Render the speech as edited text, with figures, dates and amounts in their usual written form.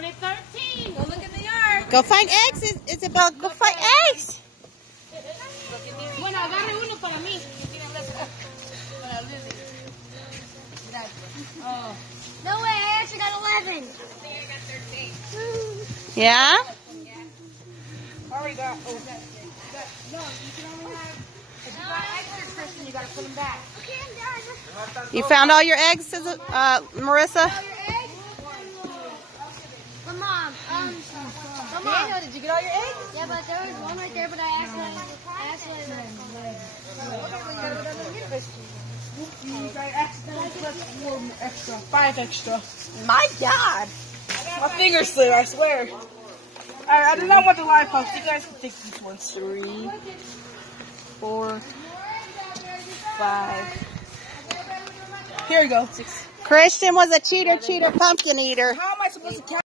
only 13. Go look in the yard. Go find eggs, Isabel. Go find eggs. Bueno, agarre uno para mí. Oh. No way, I actually got 11. I think I got 13. Yeah? Already got. Oh, no, you can only have. If you got extras, Christian, you gotta put them back. Okay, I'm done. You found all your eggs, Marissa? But Mom, Daniel, did you get all your eggs? yeah, but there was one right there, but I accidentally Extra. 5 extra. My God. My fingers slid, I swear. I do not want the live puffs. You guys can take these ones. 3, 4, 5. Here we go. Christian was a cheater, pumpkin eater. How am I supposed to count?